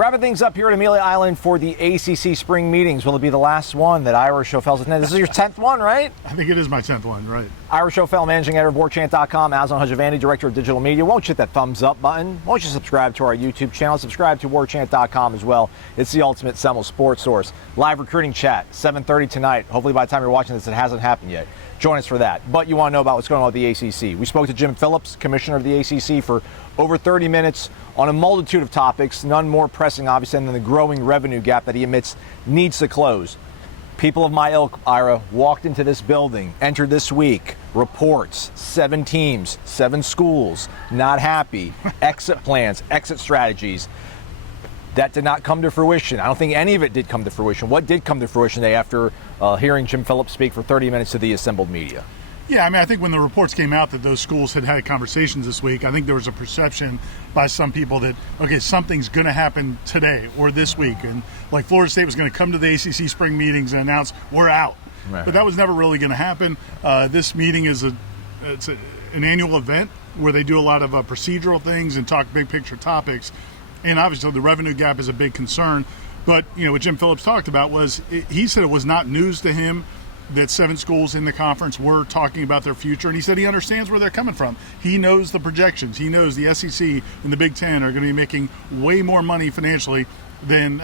Wrapping things up here at Amelia Island for the ACC spring meetings. Will it be the last one that Ira Schofel's attended? This is your 10th one, right? I think it is my 10th one, right. Ira Schofel, managing editor of Warchant.com, Azan Hajavani, director of digital media. Won't you hit that thumbs up button? Won't you subscribe to our YouTube channel? Subscribe to Warchant.com as well. It's the ultimate Seminole sports source. Live recruiting chat, 7:30 tonight. Hopefully by the time you're watching this, it hasn't happened yet. Join us for that. But you want to know about what's going on with the ACC. We spoke to Jim Phillips, commissioner of the ACC, for over 30 minutes on a multitude of topics, none more pressing, obviously, than the growing revenue gap that he admits needs to close. People of my ilk, Ira, walked into this building, entered this week, reports, 7 teams, 7 schools, not happy, exit plans, exit strategies. That did not come to fruition. I don't think any of it did come to fruition. What did come to fruition today after hearing Jim Phillips speak for 30 minutes to the assembled media? Yeah, I mean, I think when the reports came out that those schools had conversations this week, I think there was a perception by some people that, okay, something's going to happen today or this week. And like Florida State was going to come to the ACC spring meetings and announce we're out. Right. But that was never really going to happen. This meeting is an annual event where they do a lot of procedural things and talk big picture topics. And obviously the revenue gap is a big concern. But, you know, what Jim Phillips talked about was, he said it was not news to him that 7 schools in the conference were talking about their future. And he said he understands where they're coming from. He knows the projections. He knows the SEC and the Big Ten are going to be making way more money financially than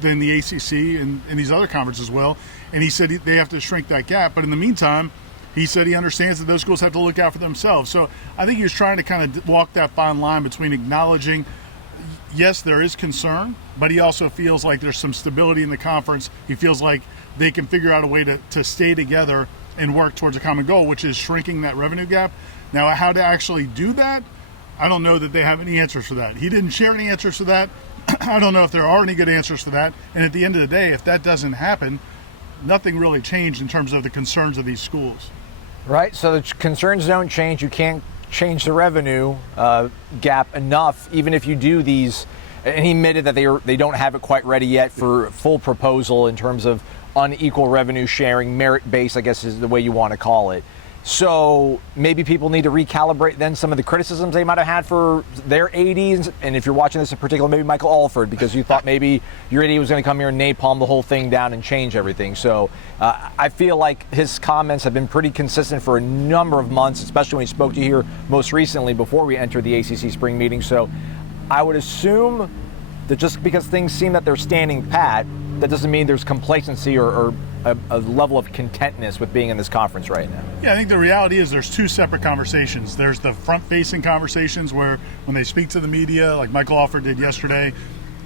the ACC and these other conferences as well. And he said they have to shrink that gap. But in the meantime, he said he understands that those schools have to look out for themselves. So I think he was trying to kind of walk that fine line between acknowledging, yes, there is concern, but he also feels like there's some stability in the conference. He feels like they can figure out a way to stay together and work towards a common goal, which is shrinking that revenue gap. Now, how to actually do that, I don't know that they have any answers for that. He didn't share any answers for that. I don't know if there are any good answers for that. And at the end of the day, if that doesn't happen, nothing really changed in terms of the concerns of these schools. Right, so the concerns don't change. You can't change the revenue gap enough, even if you do these. And he admitted that they don't have it quite ready yet for full proposal in terms of unequal revenue sharing, merit-based, I guess is the way you want to call it. So maybe people need to recalibrate then some of the criticisms they might have had for their ADs. And if you're watching this in particular, maybe Michael Alford, because you thought maybe your AD was going to come here and napalm the whole thing down and change everything. So I feel like his comments have been pretty consistent for a number of months, especially when he spoke to you here most recently before we entered the ACC spring meeting. So I would assume that just because things seem that they're standing pat, that doesn't mean there's complacency or a level of contentness with being in this conference right now. Yeah, I think the reality is there's 2 separate conversations. There's the front-facing conversations where when they speak to the media, like Michael Alford did yesterday,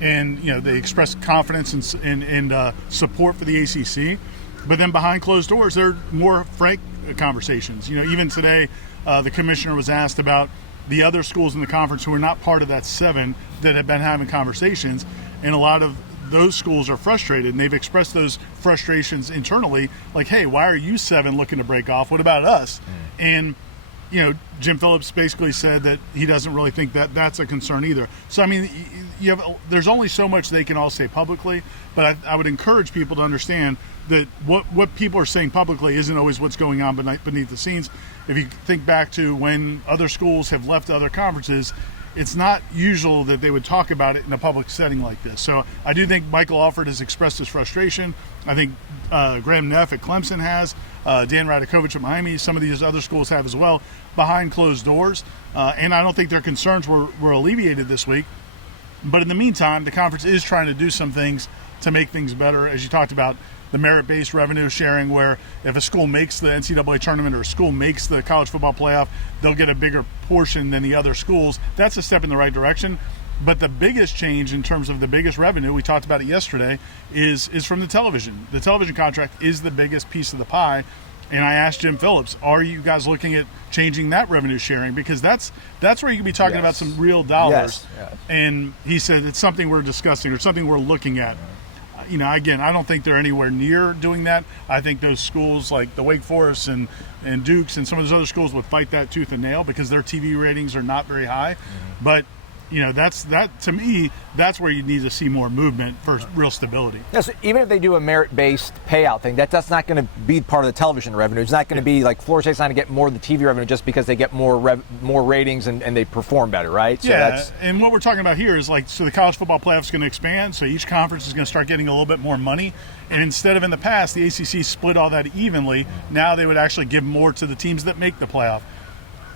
and you know they express confidence and support for the ACC. But then behind closed doors, there are more frank conversations. You know, even today, the commissioner was asked about the other schools in the conference who are not part of that 7 that have been having conversations, and a lot of those schools are frustrated, and they've expressed those frustrations internally, like, hey, why are you 7 looking to break off? What about us? And, you know, Jim Phillips basically said that he doesn't really think that that's a concern either. So, I mean, there's only so much they can all say publicly, but I would encourage people to understand that what people are saying publicly isn't always what's going on beneath the scenes. If you think back to when other schools have left other conferences, it's not usual that they would talk about it in a public setting like this. So I do think Michael Alford has expressed his frustration. I think Graham Neff at Clemson has, Dan Radakovich at Miami, some of these other schools have as well, behind closed doors. And I don't think their concerns were alleviated this week. But in the meantime, the conference is trying to do some things to make things better. As you talked about, the merit-based revenue sharing, where if a school makes the NCAA tournament or a school makes the college football playoff, they'll get a bigger portion than the other schools. That's a step in the right direction. But the biggest change in terms of the biggest revenue, we talked about it yesterday, is from the television. The television contract is the biggest piece of the pie. And I asked Jim Phillips, are you guys looking at changing that revenue sharing? Because that's where you can be talking about some real dollars. Yes. And he said it's something we're discussing or something we're looking at. You know, again, I don't think they're anywhere near doing that. I think those schools like the Wake Forest and Dukes and some of those other schools would fight that tooth and nail because their TV ratings are not very high. But, that to me, that's where you need to see more movement for real stability. Yes, even if they do a merit-based payout thing, that's not going to be part of the television revenue. It's not going to be like Florida State's not going to get more of the TV revenue just because they get more ratings and they perform better, right? So and what we're talking about here is so the college football playoff is going to expand, so each conference is going to start getting a little bit more money. And instead of in the past, the ACC split all that evenly, now they would actually give more to the teams that make the playoff.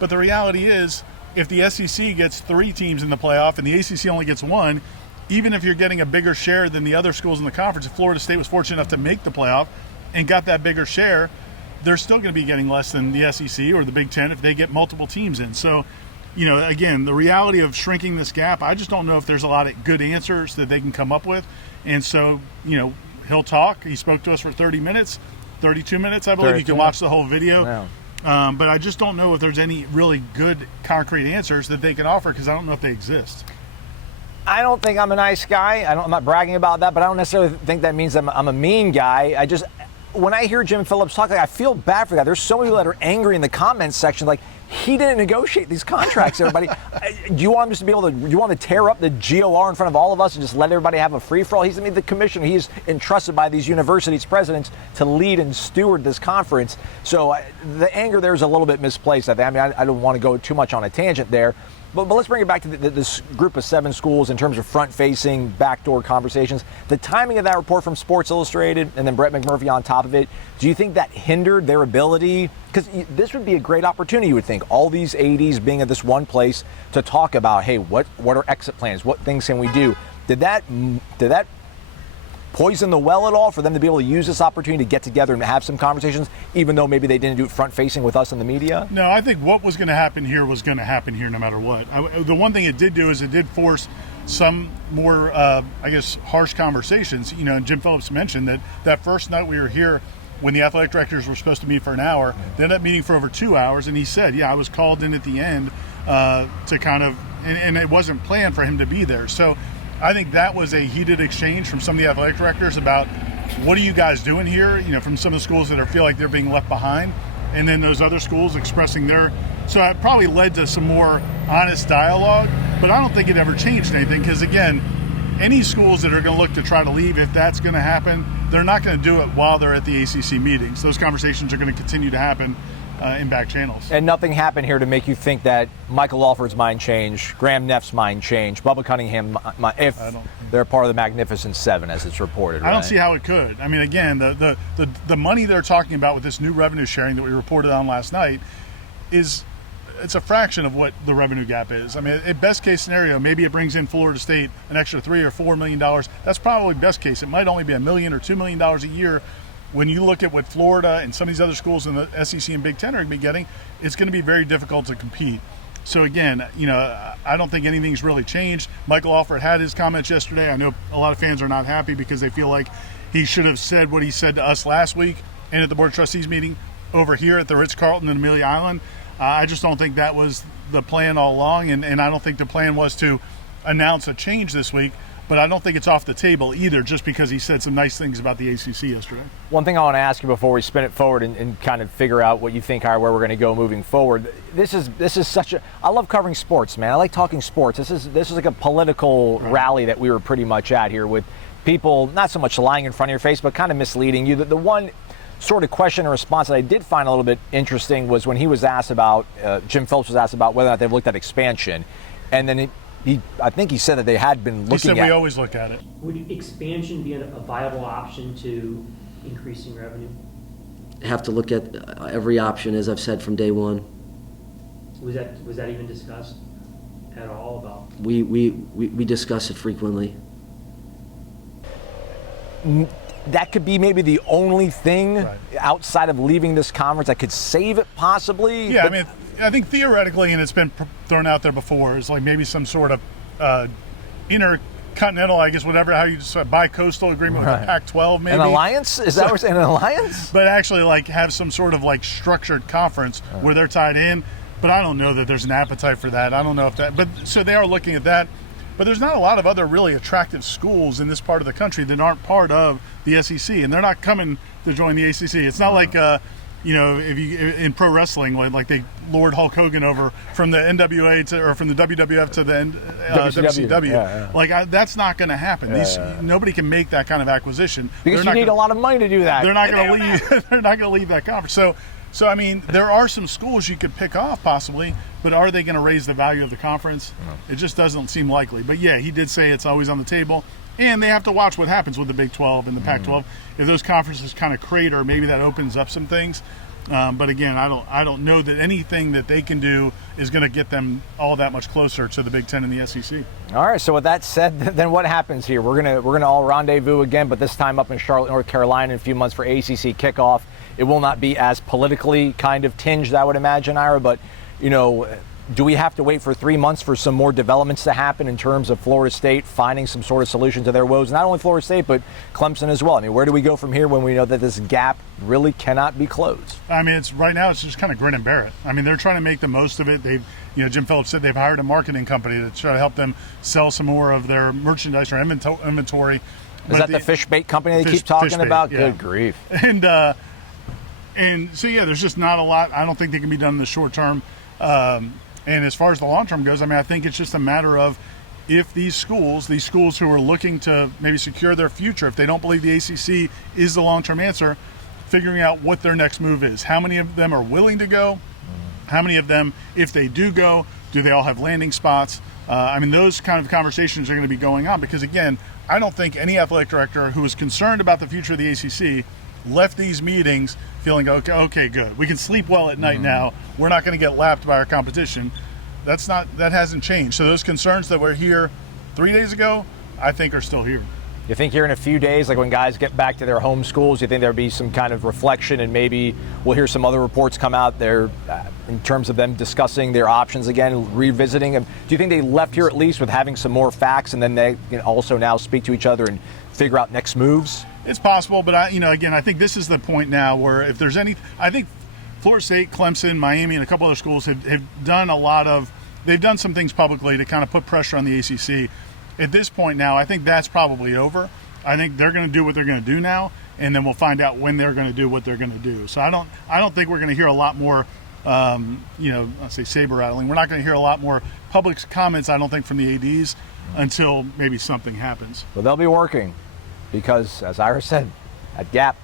But the reality is, if the SEC gets 3 teams in the playoff and the ACC only gets 1, even if you're getting a bigger share than the other schools in the conference, if Florida State was fortunate enough to make the playoff and got that bigger share, they're still going to be getting less than the SEC or the Big Ten if they get multiple teams in. So, again, the reality of shrinking this gap, I just don't know if there's a lot of good answers that they can come up with. And so, he'll talk. He spoke to us for 30 minutes, 32 minutes, I believe. You can watch the whole video. Wow. But I just don't know if there's any really good concrete answers that they can offer because I don't know if they exist. I don't think I'm a nice guy. I'm not bragging about that, but I don't necessarily think that means I'm a mean guy. When I hear Jim Phillips talk, I feel bad for that. There's so many people that are angry in the comments section, like, he didn't negotiate these contracts, everybody. Do you want him just to be able to, do you want to tear up the GOR in front of all of us and just let everybody have a free-for-all? He's the commissioner. He's entrusted by these universities' presidents to lead and steward this conference. So the anger there is a little bit misplaced, I think. I don't want to go too much on a tangent there. But let's bring it back to this group of 7 schools in terms of front-facing, backdoor conversations. The timing of that report from Sports Illustrated and then Brett McMurphy on top of it, do you think that hindered their ability? Because this would be a great opportunity, you would think, all these ADs being at this one place to talk about, hey, what are exit plans? What things can we do? Did that poison the well at all for them to be able to use this opportunity to get together and have some conversations, even though maybe they didn't do it front-facing with us in the media? No, I think what was going to happen here was going to happen here no matter what. The one thing it did do is it did force some more, harsh conversations. And Jim Phillips mentioned that first night we were here when the athletic directors were supposed to meet for an hour, they ended up meeting for over 2 hours, and he said, I was called in at the end to kind of, and it wasn't planned for him to be there. So I think that was a heated exchange from some of the athletic directors about what are you guys doing here, from some of the schools that feel like they're being left behind, and then those other schools expressing so it probably led to some more honest dialogue, but I don't think it ever changed anything because, again, any schools that are going to look to try to leave, if that's going to happen, they're not going to do it while they're at the ACC meetings. Those conversations are going to continue to happen in back channels. And nothing happened here to make you think that Michael Alford's mind changed, Graham Neff's mind changed, Bubba Cunningham, if they're part of the Magnificent Seven, as it's reported. I don't see how it could. Again, the money they're talking about with this new revenue sharing that we reported on last night it's a fraction of what the revenue gap is. At best case scenario, maybe it brings in Florida State an extra $3 or $4 million. That's probably best case. It might only be $1 million or $2 million a year. When you look at what Florida and some of these other schools in the SEC and Big Ten are going to be getting, it's going to be very difficult to compete. So again, I don't think anything's really changed. Michael Alford had his comments yesterday. I know a lot of fans are not happy because they feel like he should have said what he said to us last week and at the Board of Trustees meeting over here at the Ritz-Carlton in Amelia Island. I just don't think that was the plan all along, and I don't think the plan was to announce a change this week. But I don't think it's off the table either, just because he said some nice things about the ACC yesterday. One thing I want to ask you before we spin it forward and kind of figure out what you think are where we're going to go moving forward. This is such a. I love covering sports, man. I like talking sports. This is like a political rally that we were pretty much at here with people not so much lying in front of your face, but kind of misleading you. The one sort of question and response that I did find a little bit interesting was when he was asked about Jim Phillips was asked about whether or not they've looked at expansion, and then I think he said that they had been looking at it. He said we always look at it. Would expansion be a viable option to increasing revenue? Have to look at every option, as I've said from day one. Was that even discussed at all about? We discuss it frequently. That could be maybe the only thing outside of leaving this conference that could save it possibly. Yeah, I think theoretically, and it's been thrown out there before, is like maybe some sort of intercontinental, I guess, whatever, how you just bi-coastal agreement with the Pac-12 maybe. An alliance? Is that what we're saying, an alliance? But actually like have some sort of like structured conference where they're tied in. But I don't know that there's an appetite for that. I don't know if that, but so they are looking at that. But there's not a lot of other really attractive schools in this part of the country that aren't part of the SEC, and they're not coming to join the ACC. It's not like you know, if you in pro wrestling, like they lured Hulk Hogan over from the NWA or from the WWF to the WCW. Yeah. Like that's not going to happen. Nobody can make that kind of acquisition because you need a lot of money to do that. They're not going to leave. They're not going to leave that conference. So I mean, there are some schools you could pick off possibly, but are they going to raise the value of the conference? No. It just doesn't seem likely. But yeah, he did say it's always on the table. And they have to watch what happens with the Big 12 and the Pac-12. If those conferences kind of crater, maybe that opens up some things. But again, I don't know that anything that they can do is going to get them all that much closer to the Big 10 and the SEC. All right. So with that said, then what happens here? We're gonna all rendezvous again, but this time up in Charlotte, North Carolina, in a few months for ACC kickoff. It will not be as politically kind of tinged, I would imagine, Ira. But you know, do we have to wait for 3 months for some more developments to happen in terms of Florida State finding some sort of solution to their woes? Not only Florida State, but Clemson as well. I mean, where do we go from here when we know that this gap really cannot be closed? I mean, right now it's just kind of grin and bear it. I mean, they're trying to make the most of it. Jim Phillips said they've hired a marketing company to try to help them sell some more of their merchandise or inventory. Is that the fish bait company they keep talking about? Yeah. Good grief. And so, yeah, there's just not a lot. I don't think they can be done in the short term. And as far as the long term goes, I mean, I think it's just a matter of if these schools who are looking to maybe secure their future, if they don't believe the ACC is the long term answer, figuring out what their next move is. How many of them are willing to go? How many of them, if they do go, do they all have landing spots? I mean, those kind of conversations are going to be going on because, again, I don't think any athletic director who is concerned about the future of the ACC left these meetings feeling, okay, good. We can sleep well at night now. We're not going to get lapped by our competition. That hasn't changed. So those concerns that were here 3 days ago, I think are still here. You think here in a few days, like when guys get back to their home schools, you think there'll be some kind of reflection and maybe we'll hear some other reports come out there in terms of them discussing their options again, revisiting them? Do you think they left here at least with having some more facts and then they can also now speak to each other and figure out next moves? It's possible, but I think this is the point now where if there's I think Florida State, Clemson, Miami, and a couple other schools have done they've done some things publicly to kind of put pressure on the ACC. At this point now, I think that's probably over. I think they're going to do what they're going to do now, and then we'll find out when they're going to do what they're going to do. So I don't think we're going to hear a lot more, let's say saber rattling. We're not going to hear a lot more public comments, I don't think, from the ADs until maybe something happens. Well, they'll be working. Because, as Ira said, that gap,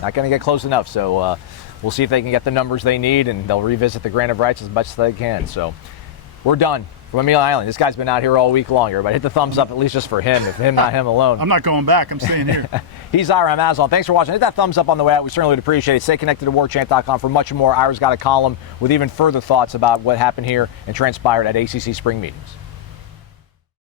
not going to get close enough. So we'll see if they can get the numbers they need, and they'll revisit the grant of rights as much as they can. So we're done from Amelia Island. This guy's been out here all week long. Everybody hit the thumbs up, at least just for him, if him, not him alone. I'm not going back. I'm staying here. He's Ira. I'm Aslan. Thanks for watching. Hit that thumbs up on the way out. We certainly would appreciate it. Stay connected to warchant.com for much more. Ira's got a column with even further thoughts about what happened here and transpired at ACC spring meetings.